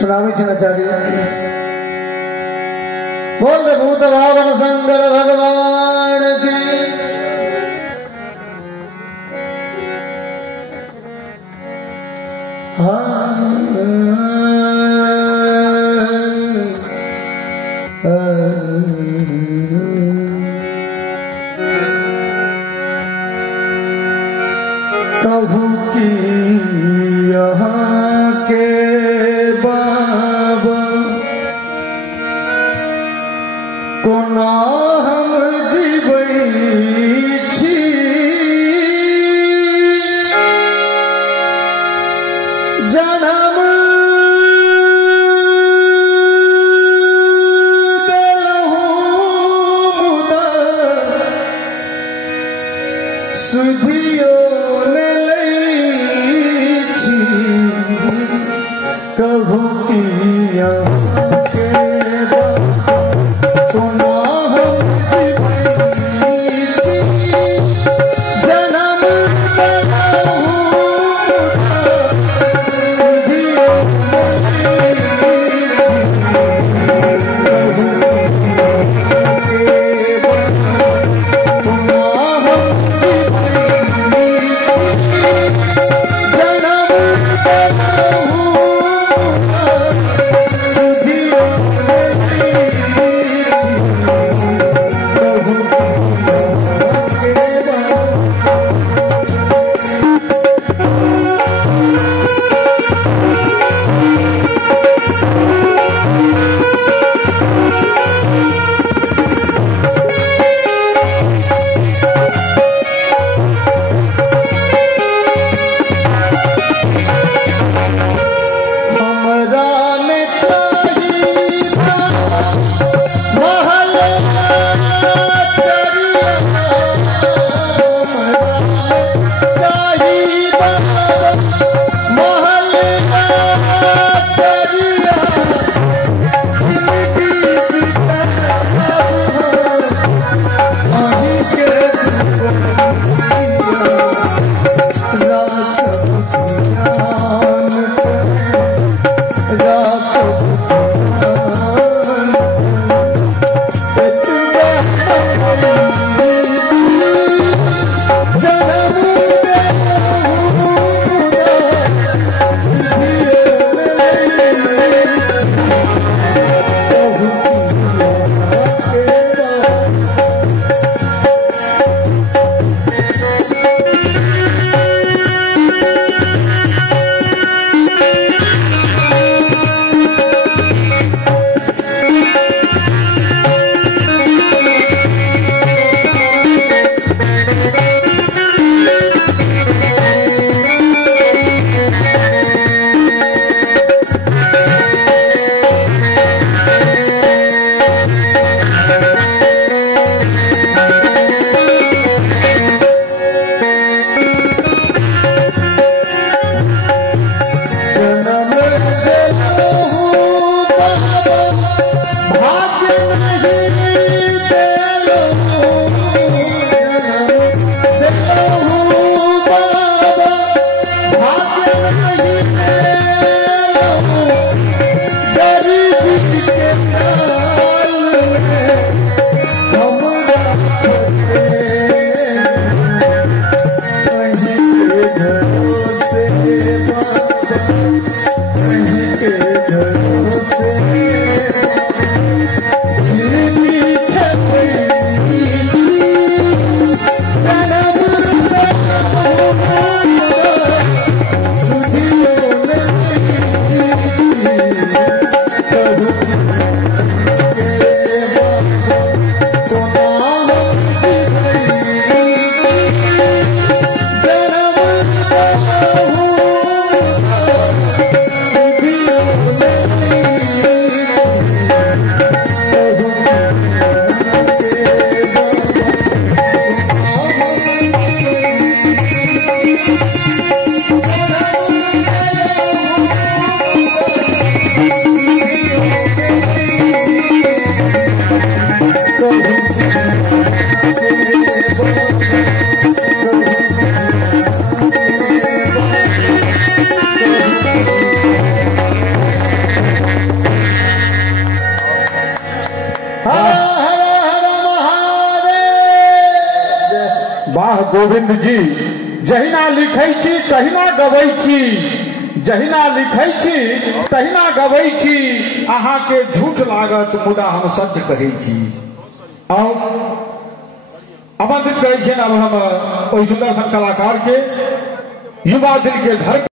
सुनावी चिन्हचारी बोल भूत भावन शंकर भगवान की कहूँ कि यहाँ के बाबा कोना हम जीवै छी जन्म देलहुँ मुदा सुधियो ने लै छी कहूँ कि यहाँ के कोना हम जीवै छी जन्म देलहुँ सुधियो ने लै छी कोना हम वाह गोविंद जी, जहिना लिखै छी तहिना गबै छी, जहिना लिखै छी तहिना गबै छी, अहाँ के झूठ लागत मुदा हम सच कहै छी। और आमंत्रित करै छियनि अब हम ओहि सुंदर सन कलाकार के, युवा दिल के धड़कन